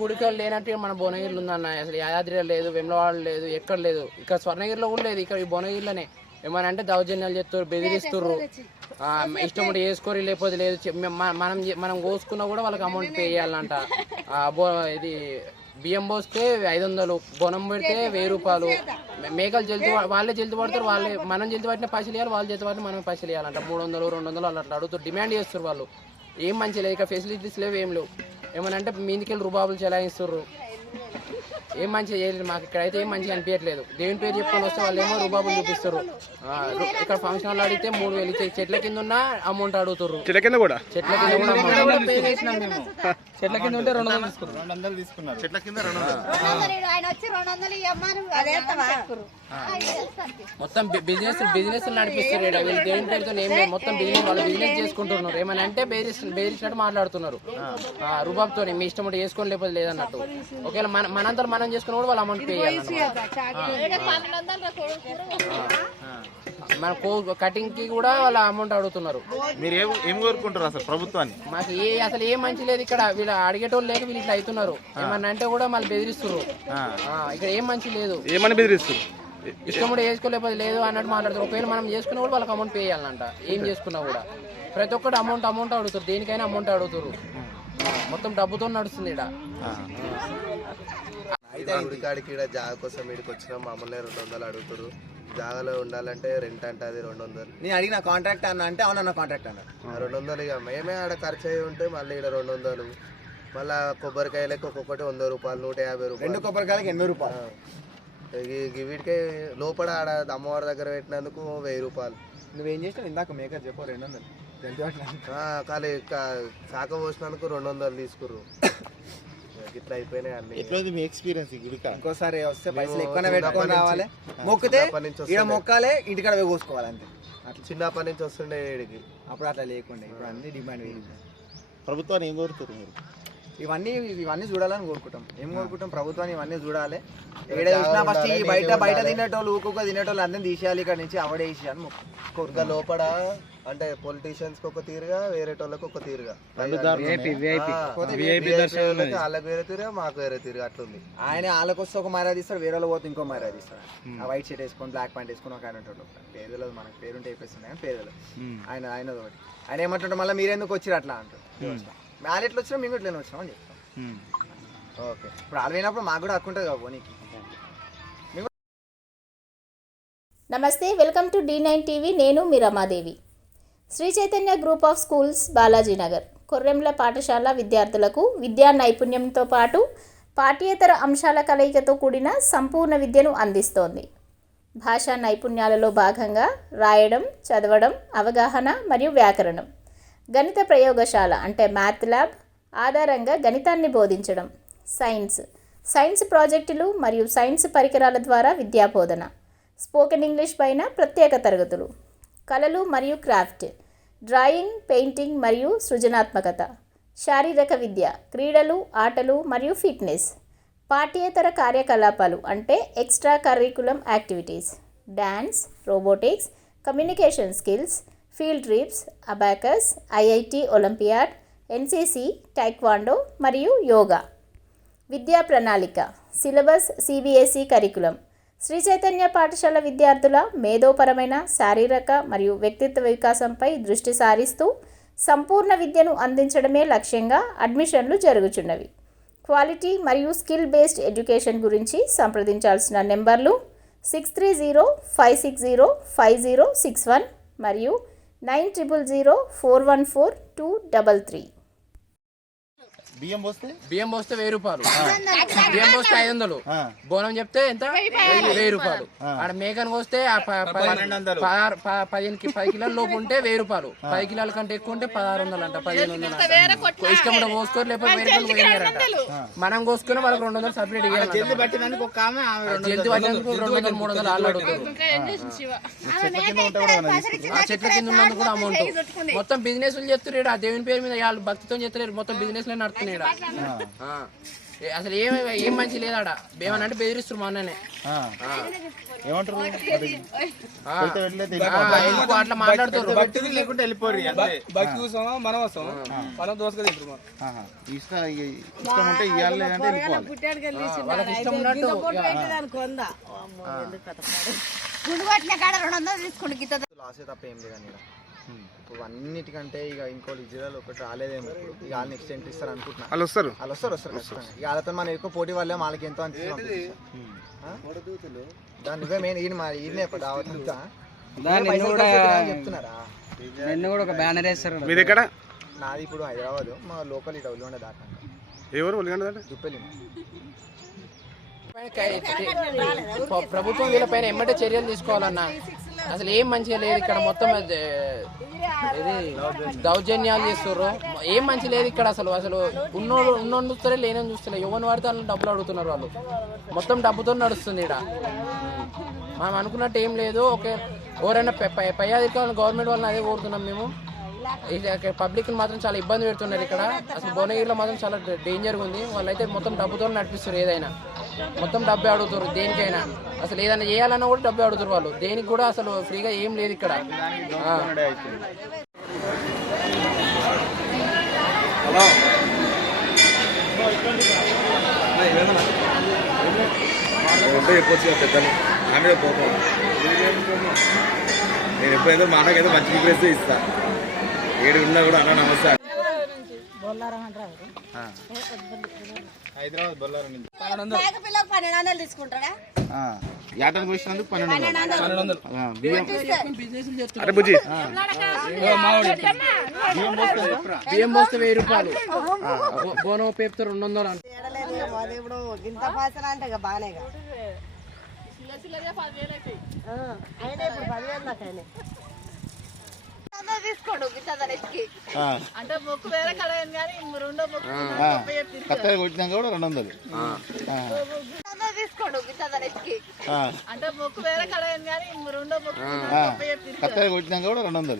గుడికి లేనట్టు మన భువనగిరిలో ఉందన్న. అసలు యాదాద్రిలో లేదు, వేములవాడ లేదు, ఎక్కడ లేదు. ఇక్కడ స్వర్ణగిరిలో కూడా లేదు. ఇక్కడ ఈ భువనగిరిలోనే ఏమని అంటే దౌర్జన్యాలు చేస్తారు, బెదిరిస్తుర్రు. ఇష్టం ఉంటే వేసుకోరు, లేకపోతే లేదు. మనం కోసుకున్నా కూడా వాళ్ళకి అమౌంట్ పే చేయాలంట. ఇది బియ్యం పోస్తే 500, బొనం పెడితే 1000 రూపాయలు. మేకలు జల్ది వాళ్ళే జల్ది పడతారు, వాళ్ళే మనం జల్ది పట్టిన పైసలు ఇవ్వాలి, వాళ్ళు జల్ది పట్టిన మనం పైసలు ఇవ్వాలంట. 300, 200 అట్లా అడుగుతారు, డిమాండ్ చేస్తారు వాళ్ళు. ఏం మంచి లేదు, ఇక ఫెసిలిటీస్ లేవు, ఏం లేవు. ఏమనంటే మీదికెళ్ళి రూబాబులు చెలాయిస్తుర్రు. ఏం మంచిగా చేయలేదు మాకు ఇక్కడైతే, ఏం మంచిగా అనిపించట్లేదు. దేవుని పేరు చెప్పుకొని వస్తే వాళ్ళు ఏమో రూబాబులు చూపిస్తారు. ఇక్కడ ఫంక్షన్ హాల్ అడిగితే 3000 ఇచ్చే, చెట్ల కింద ఉన్న అమౌంట్ అడుగుతారు. చెట్ల కింద కూడా చెట్ల కింద ఉంటే 200 తీసుకున్నారు. చెట్ల కింద 200 మొత్తం బిజినెస్ నడిపిస్తారు. వీళ్ళు దేవుని పేరుతో ఏం లేదు, మొత్తం బిజినెస్ వాళ్ళు బిజినెస్ చేసుకుంటున్నారు. ఏమని అంటే బెదిరిస్తున్నట్టు మాట్లాడుతున్నారు. రూబాబుతో మీ ఇష్టం ఉంటే వేసుకొని లేకపోతే లేదన్నట్టు. ఒకవేళ మనంతా మనం చేసుకున్న కూడా వాళ్ళు అమౌంట్ పే చేయాలి. మన కటింగ్ కి కూడా వాళ్ళ అమౌంట్ అడుగుతున్నారు. మీరు ఏం కోరుకుంటారు అసలు ప్రభుత్వాన్ని? మాకు అసలు ఏం మంచి లేదు ఇక్కడ. వీళ్ళు అడిగేటోళ్ళు లేక వీళ్ళు ఇట్లా అవుతున్నారు. ఏమన్నా అంటే కూడా మళ్ళీ బెదిరిస్తున్నారు. ఇక్కడ ఏం మంచి లేదు. ఏమని బెదిరిస్తారు? ఇష్టం కూడా వేసుకోలేకపోతే లేదు అన్నట్టు మాట్లాడుతారు. ఒకవేళ మనం చేసుకున్నా కూడా వాళ్ళకి అమౌంట్ పే చేయాలంట. ఏం చేసుకున్నా కూడా ప్రతి ఒక్కటి అమౌంట్ అడుగుతారు. దేనికైనా అమౌంట్ అడుగుతారు. మొత్తం డబ్బుతో నడుస్తుంది ఇక్కడ. గుడికాడికి ఇక్కడ జాగా కోసం ఇక్కడికి వచ్చినా మమ్మల్ని 200 అడుగుతారు. జాగాలో ఉండాలంటే రెంట్ అంటే అది 200. నేను అడిగిన కాంట్రాక్ట్ అన్న అంటే అవునన్న కాంట్రాక్ట్ అన్న 200. ఇక మేమే ఆడ ఖర్చు అయ్యి ఉంటే మళ్ళీ ఇక్కడ 200. మళ్ళీ కొబ్బరికాయలకి ఒక్కొక్కటి 100 రూపాయలు, 150 రూపాయలు. 2 కొబ్బరికాయలకి 80 రూపాయలు. వీటికి లోపల ఆడ అమ్మవారి దగ్గర పెట్టినందుకు 1000 రూపాయలు. నువ్వేం చేసినావు ఇందాక మేకర్ చెప్పు 200 ఖాళీ శాఖ పోసినందుకు 200 తీసుకుర్రు. ఇట్లా అయిపోయినాయి అన్ని. ఎట్లా మీ ఎక్స్పీరియన్స్? ఇంకోసారి వస్తే పైసలు ఎక్కువ పెట్టుకొని రావాలి. మొక్కితే ఇక్కడ మొక్కాలే, ఇంటికాడ పోయి కోసుకోవాలి అంతే. అట్లా చిన్నప్పటి నుంచి వస్తుండే వీడికి. అప్పుడు అట్లా లేకుండా ఇప్పుడు అన్ని డిమాండ్ వేయింది. ప్రభుత్వాన్ని ఏం కోరుతారు మీరు? ఇవన్నీ చూడాలని కోరుకుంటాం. ఏం కోరుకుంటాం? ప్రభుత్వాన్ని ఇవన్నీ చూడాలి. ఏడ చూసినా ఫస్ట్ ఈ బయట తినేటోళ్ళు, ఊకొక తినేటోళ్ళు అందరిని తీసేయాలి ఇక్కడ నుంచి, అవడే వేసేయాలి. ఇంకా లోపల అంటే పొలిటీషియన్స్ కి ఒక తీరుగా, వేరే వాళ్ళకి ఒక తీరుగా, వాళ్ళకి వేరే తీరుగా, మాకు వేరే తీరుగా అట్లుంది. ఆయన వాళ్ళకి వస్తే ఒక మర్యాద ఇస్తాడు, వేరే వాళ్ళు పోతే ఇంకో మర్యాద ఇస్తాడు. ఆ వైట్ షర్ట్ వేసుకొని బ్లాక్ ప్యాంట్ వేసుకొని ఒక ఆయన ఉంటాడు. పేదలు మనకు పేరుంటే వేపిస్తున్నాయి కానీ పేదలు ఆయన ఒకటి. ఆయన ఏమంటుంటే మళ్ళీ మీరెందుకు వచ్చారు అట్లా అంటారు. వాళ్ళు ఎట్లా వచ్చినా మేము ఇట్లా వచ్చినాం అని చెప్తాం. ఓకే, ఇప్పుడు వాళ్ళు పోయినప్పుడు మాకు కూడా హక్కు ఉంటుంది కదా పోనీకి. నమస్తే, వెల్కమ్ టు D9 టీవీ. నేను మీ Ramadevi. Sri Chaitanya group of schools, Balajinagar, కొర్రెంల పాఠశాల విద్యార్థులకు విద్యా నైపుణ్యంతో పాటు పాఠ్యేతర అంశాల కలయికతో కూడిన సంపూర్ణ విద్యను అందిస్తోంది. భాషా నైపుణ్యాలలో భాగంగా రాయడం, చదవడం, అవగాహన మరియు వ్యాకరణం, గణిత ప్రయోగశాల అంటే మ్యాథ్ ల్యాబ్ ఆధారంగా గణితాన్ని బోధించడం, సైన్స్ ప్రాజెక్టులు మరియు సైన్స్ పరికరాల ద్వారా విద్యాబోధన, స్పోకెన్ ఇంగ్లీష్ పైన ప్రత్యేక తరగతులు, కళలు మరియు క్రాఫ్ట్, డ్రాయింగ్, పెయింటింగ్ మరియు సృజనాత్మకత, శారీరక విద్య, క్రీడలు, ఆటలు మరియు ఫిట్నెస్, పాఠ్యేతర కార్యకలాపాలు అంటే extra curriculum activities, dance, robotics, communication skills, field trips, abacus, IIT olympiad, NCC, taekwondo మరియు యోగా. విద్యా ప్రణాళిక, syllabus CBSE curriculum. Sri Chaitanya పాఠశాల విద్యార్థుల మేధోపరమైన, శారీరక మరియు వ్యక్తిత్వ వికాసంపై దృష్టి సారిస్తూ సంపూర్ణ విద్యను అందించడమే లక్ష్యంగా అడ్మిషన్లు జరుగుచున్నవి. క్వాలిటీ మరియు స్కిల్ బేస్డ్ ఎడ్యుకేషన్ గురించి సంప్రదించాల్సిన నెంబర్లు 6305605061 మరియు 9004142333. బియ్యం పోస్తే 1000 రూపాయలు, బియ్యం పోస్తే 500, బోనం చెప్తే ఎంత 1000 రూపాయలు. ఆడ మేకను కోస్తే 10 కిలోల లోపు ఉంటే 1000 రూపాయలు, 10 కిలోల కంటే ఎక్కువ ఉంటే 1600 అంట, 1500 ఇష్టం కూడా కోసుకోరు, లేకపోతే వేరే పోయినారంట. మనం కోసుకుని వాళ్ళకి 200 సపరేట్ ఇవ్వాలి. జల్ది పట్టినందుకు 200, 300 వాళ్ళు అడుగుతారు. చెట్ల కింద ఉన్నందుకు కూడా అమౌంట్. మొత్తం బిజినెస్ చేస్తున్నారు. ఆ దేవుని పేరు మీద వాళ్ళు భక్తితో చేస్తున్నారు. మొత్తం బిజినెస్ లో నడుతున్నాయి. అసలు ఏం మంచి లేదాడ ఏమన్నా అంటే బెదిరిస్తారు మా అన్ననే ఏమంటారు అట్లా మాట్లాడుతారు లేకుంటే వెళ్ళిపోరు బయట చూసామా మనం వస్తామా మనం దోసగా తింటున్నాం ఇష్టం ఉంటే ఇవ్వాలి లేదంటే వెళ్ళిపోవాలి. వాళ్ళకి ఇష్టం ఉన్నట్టు లాసే తప్ప ఏం లేదండి ఇక్కడ. ఇప్పుడు అన్నిటికంటే ఇక ఇంకో జిల్లాలో ఒకటి రాలేదేమో ఇప్పుడు. ఇక వాళ్ళు నెక్స్ట్ ఎంట్రీ ఇస్తారు అనుకుంటున్నా. వాళ్ళు వస్తారు ఖచ్చితంగా. ఇక వాళ్ళతో మనం ఎక్కువ పోటీ వల్లే వాళ్ళకి ఎంతో అనిపిస్తుంది. దాని నువ్వే మెయిన్ ఈయనే చెప్తున్నారా? ఒక బ్యానర్ వేస్తారు. మీ దగ్గర నాది ఇప్పుడు హైదరాబాద్, మా లోకల్ ఇటు ఉల్లిగొండ దాకా ఎవరు ఉల్లిగండ దుప్పెల్లి. ప్రభుత్వం వీళ్ళపైన ఎమ్మటే చర్యలు తీసుకోవాలన్నా. అసలు ఏం మంచిగా లేదు ఇక్కడ. మొత్తం ఇది దౌర్జన్యాలు చేస్తుర్రు. ఏం మంచి లేదు ఇక్కడ. అసలు ఉన్నోళ్ళు చూస్తారే, లేనని చూస్తలే. ఎవరిని వాడితే వాళ్ళని డబ్బులు అడుగుతున్నారు వాళ్ళు. మొత్తం డబ్బుతో నడుస్తుంది ఇక్కడ. మనం అనుకున్నట్టు ఏం లేదు. ఓకే, ఎవరైనా పై అధికారులు గవర్నమెంట్ వాళ్ళని అదే కోరుతున్నాం మేము. పబ్లిక్ మాత్రం చాలా ఇబ్బంది పెడుతున్నారు ఇక్కడ. అసలు భువనగిరిలో మాత్రం చాలా డేంజర్గా ఉంది. వాళ్ళైతే మొత్తం డబ్బుతో నడిపిస్తారు. ఏదైనా మొత్తం డబ్బే అడుగుతారు దేనికైనా. అసలు ఏదైనా చేయాలన్నా కూడా డబ్బే అడుగుతారు వాళ్ళు. దేనికి కూడా అసలు ఫ్రీగా ఏం లేదు ఇక్కడ. నేను ఎప్పుడైతే మాటకైతే మంచి ప్లేస్ ఇస్తా. ఏడు ఉన్నా కూడా అన్న నమస్తే. హైదరాబాద్ బొల్లారం నుంచి 1200 తీసుకుంటాడా? యాటను కోసినందుకు 1200. అరే బుజ్జి బియ్యం పోస్తే 1000 రూపాయలు, బోనం పేపుతో 200 అంట. ఇప్పుడు ఇంత పైసలు అంటే ఇక బాగానే అయినా ఇప్పుడు 10,000 దాకా అయినాయి. తీసుకోండు అంటే మొక్కు వేరే కడగను కానీ రెండో మొక్కు కత్తెర కొట్టినాక కూడా 200. తీసుకోండు అంటే మొక్కు వేరే కడగను కానీ రెండో మొక్కు కత్తెర కొట్టినాక కూడా 200.